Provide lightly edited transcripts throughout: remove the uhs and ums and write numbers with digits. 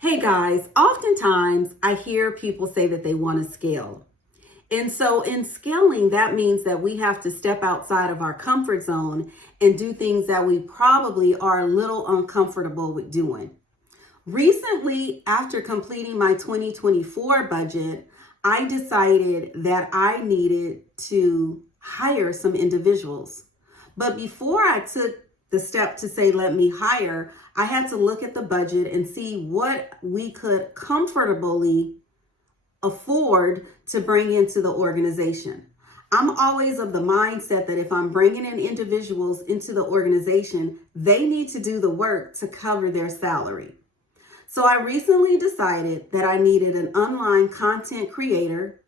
Hey guys, oftentimes I hear people say that they want to scale. And so in scaling, that means that we have to step outside of our comfort zone and do things that we probably are a little uncomfortable with doing. Recently, after completing my 2024 budget, I decided that I needed to hire some individuals. But before I took the step to say, let me hire, I had to look at the budget and see what we could comfortably afford to bring into the organization. I'm always of the mindset that if I'm bringing in individuals into the organization, they need to do the work to cover their salary. So I recently decided that I needed an online content creator.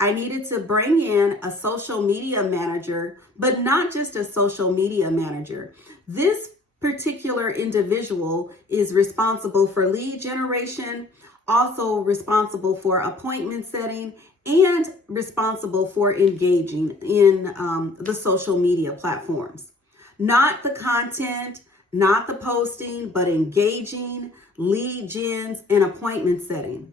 I needed to bring in a social media manager, but not just a social media manager. This particular individual is responsible for lead generation, also responsible for appointment setting, and responsible for engaging in the social media platforms. Not the content, not the posting, but engaging, lead gens, and appointment setting.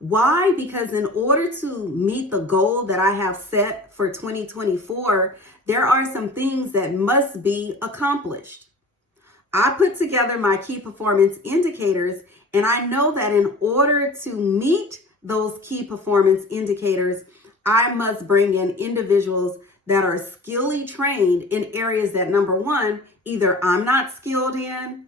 Why? Because in order to meet the goal that I have set for 2024, there are some things that must be accomplished. I put together my key performance indicators, and I know that in order to meet those key performance indicators, I must bring in individuals that are skillfully trained in areas that, number one, either I'm not skilled in,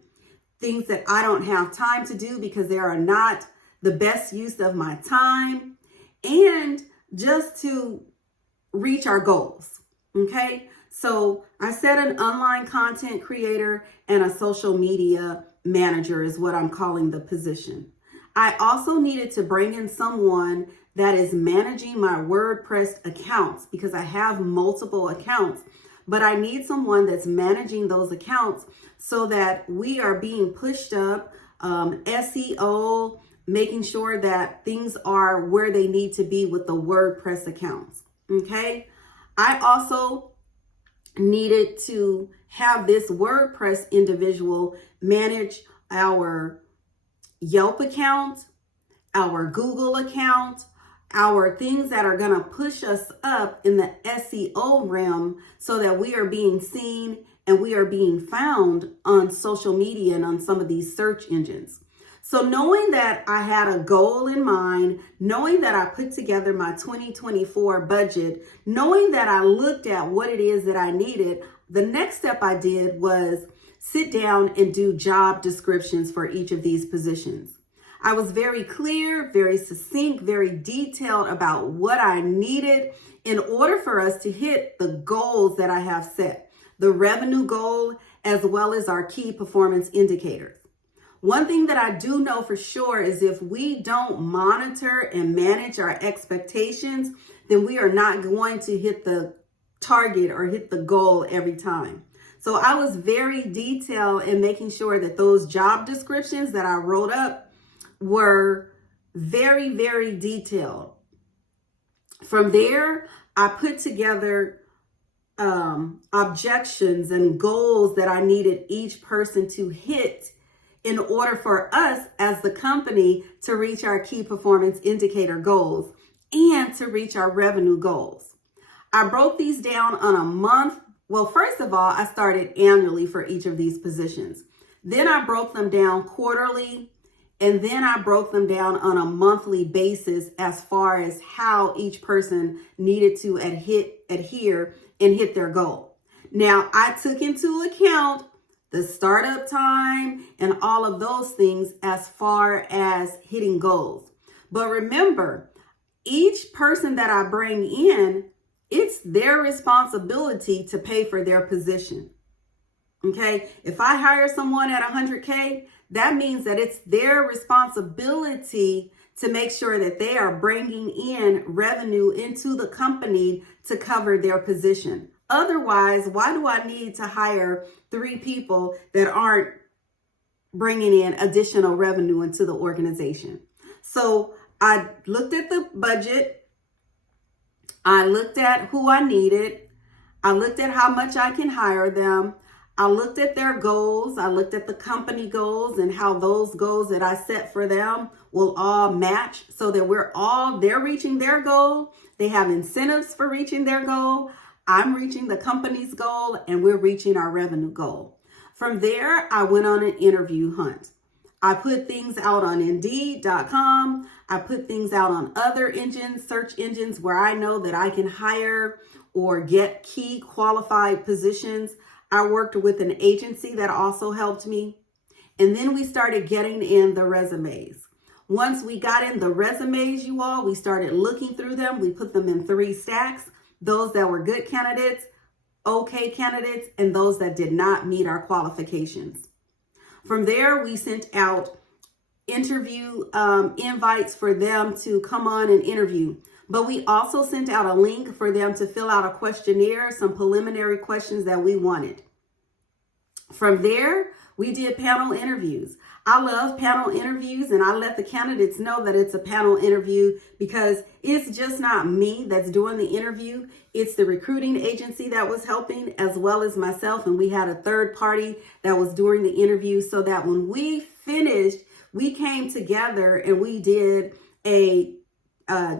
things that I don't have time to do because they are not the best use of my time, and just to reach our goals. Okay. So I said an online content creator and a social media manager is what I'm calling the position. I also needed to bring in someone that is managing my WordPress accounts because I have multiple accounts, but I need someone that's managing those accounts so that we are being pushed up, SEO, making sure that things are where they need to be with the WordPress accounts. Okay. I also needed to have this WordPress individual manage our Yelp account, our Google account, our things that are going to push us up in the SEO realm so that we are being seen and we are being found on social media and on some of these search engines. So knowing that I had a goal in mind, knowing that I put together my 2024 budget, knowing that I looked at what it is that I needed, the next step I did was sit down and do job descriptions for each of these positions. I was very clear, very succinct, very detailed about what I needed in order for us to hit the goals that I have set, the revenue goal, as well as our key performance indicators. One thing that I do know for sure is if we don't monitor and manage our expectations, then we are not going to hit the target or hit the goal every time. So I was very detailed in making sure that those job descriptions that I wrote up were very, very detailed. From there, I put together objections and goals that I needed each person to hit in order for us as the company to reach our key performance indicator goals and to reach our revenue goals. I broke these down on a month. Well, first of all, I started annually for each of these positions. Then I broke them down quarterly, and then I broke them down on a monthly basis as far as how each person needed to adhere and hit their goal. Now, I took into account the startup time and all of those things as far as hitting goals. But remember, each person that I bring in, it's their responsibility to pay for their position. Okay. If I hire someone at 100K, that means that it's their responsibility to make sure that they are bringing in revenue into the company to cover their position. Otherwise, why do I need to hire 3 people that aren't bringing in additional revenue into the organization? So I looked at the budget. I looked at who I needed. I looked at how much I can hire them. I looked at their goals. I looked at the company goals and how those goals that I set for them will all match so that they're reaching their goal. They have incentives for reaching their goal. I'm reaching the company's goal and we're reaching our revenue goal. From there, I went on an interview hunt. I put things out on Indeed.com. I put things out on other search engines where I know that I can hire or get key qualified positions. I worked with an agency that also helped me. And then we started getting in the resumes. Once we got in the resumes, you all, we started looking through them. We put them in 3 stacks. Those that were good candidates, okay candidates, and those that did not meet our qualifications. From there, we sent out interview invites for them to come on and interview. But we also sent out a link for them to fill out a questionnaire, some preliminary questions that we wanted. From there, we did panel interviews. I love panel interviews, and I let the candidates know that it's a panel interview because it's just not me that's doing the interview. It's the recruiting agency that was helping as well as myself, and we had a third party that was doing the interview so that when we finished, we came together and we did a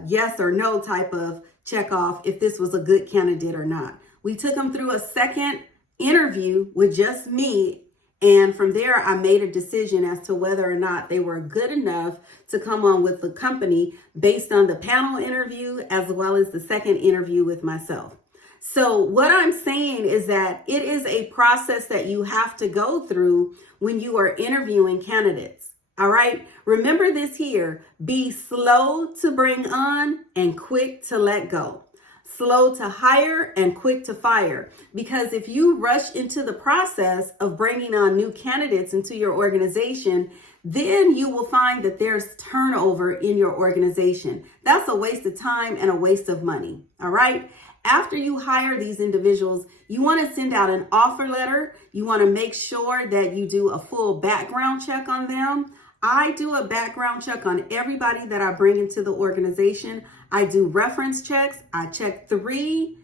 yes or no type of check off if this was a good candidate or not. We took them through a second interview with just me. And from there, I made a decision as to whether or not they were good enough to come on with the company based on the panel interview as well as the second interview with myself. So what I'm saying is that it is a process that you have to go through when you are interviewing candidates. All right. Remember this here. Be slow to bring on and quick to let go. Slow to hire and quick to fire. Because if you rush into the process of bringing on new candidates into your organization, then you will find that there's turnover in your organization. That's a waste of time and a waste of money. All right. After you hire these individuals, you want to send out an offer letter. You want to make sure that you do a full background check on them. I do a background check on everybody that I bring into the organization. I do reference checks. I check 3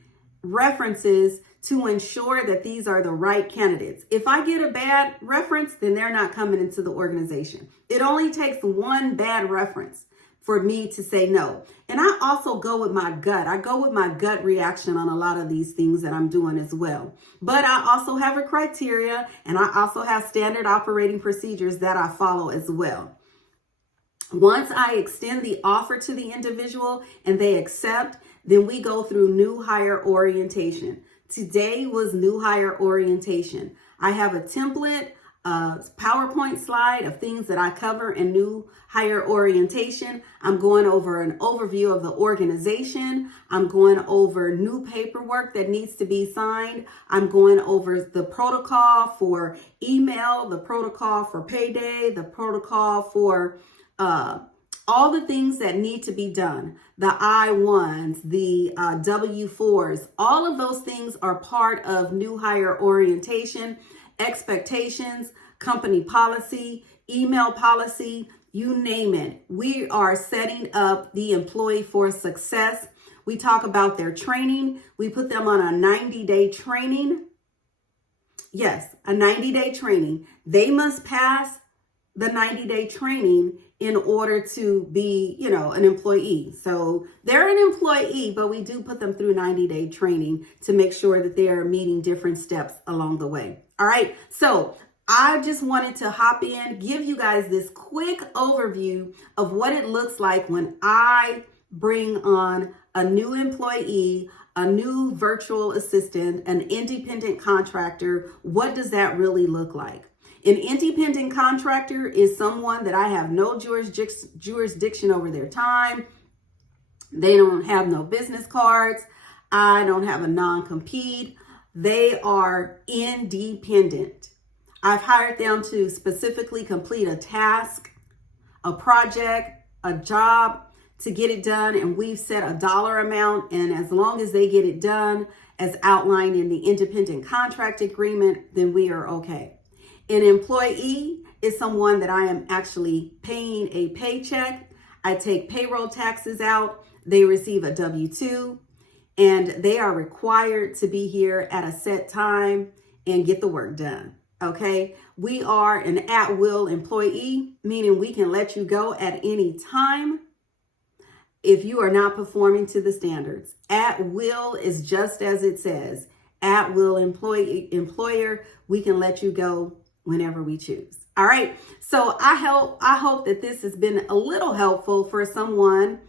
references to ensure that these are the right candidates. If I get a bad reference, then they're not coming into the organization. It only takes 1 bad reference for me to say no. And I also go with my gut. I go with my gut reaction on a lot of these things that I'm doing as well. But I also have a criteria, and I also have standard operating procedures that I follow as well. Once I extend the offer to the individual and they accept, then we go through new hire orientation. Today was new hire orientation. I have a template, PowerPoint slide of things that I cover in new hire orientation. I'm going over an overview of the organization. I'm going over new paperwork that needs to be signed. I'm going over the protocol for email, the protocol for payday, the protocol for all the things that need to be done, the I-1s, the W-4s, all of those things are part of new hire orientation, expectations, company policy, email policy, you name it. We are setting up the employee for success. We talk about their training. We put them on a 90-day training. Yes, a 90-day training. They must pass the 90-day training in order to be, an employee. So they're an employee, but we do put them through 90-day training to make sure that they are meeting different steps along the way. All right. So I just wanted to hop in, give you guys this quick overview of what it looks like when I bring on a new employee, a new virtual assistant, an independent contractor. What does that really look like? An independent contractor is someone that I have no jurisdiction over their time. They don't have no business cards. I don't have a non-compete. They are independent. I've hired them to specifically complete a task, a project, a job to get it done. And we've set a dollar amount. And as long as they get it done as outlined in the independent contract agreement, then we are okay. An employee is someone that I am actually paying a paycheck. I take payroll taxes out. They receive a W-2 and they are required to be here at a set time and get the work done. Okay, we are an at-will employee, meaning we can let you go at any time if you are not performing to the standards. At will is just as it says. At will employer, we can let you go whenever we choose. All right. So I hope that this has been a little helpful for someone.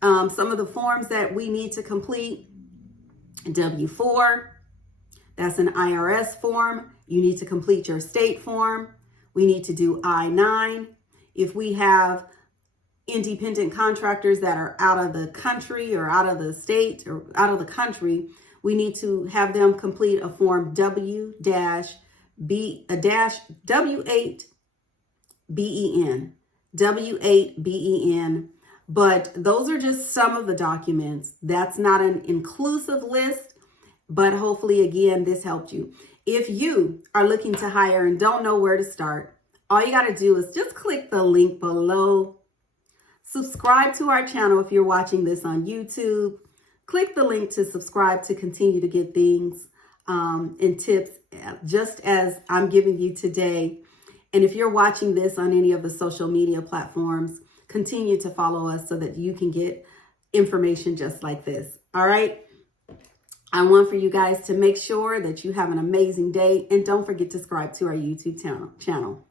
Some of the forms that we need to complete: W-4, that's an IRS form. You need to complete your state form. We need to do I-9. If we have independent contractors that are out of the country or out of the state or out of the country, we need to have them complete a form W-8BEN. W-8BEN. But those are just some of the documents. That's not an inclusive list, but hopefully, again, this helped you. If you are looking to hire and don't know where to start, all you got to do is just click the link below. Subscribe to our channel if you're watching this on YouTube. Click the link to subscribe to continue to get things and tips just as I'm giving you today. And if you're watching this on any of the social media platforms, continue to follow us so that you can get information just like this. All right. I want for you guys to make sure that you have an amazing day, and don't forget to subscribe to our YouTube channel.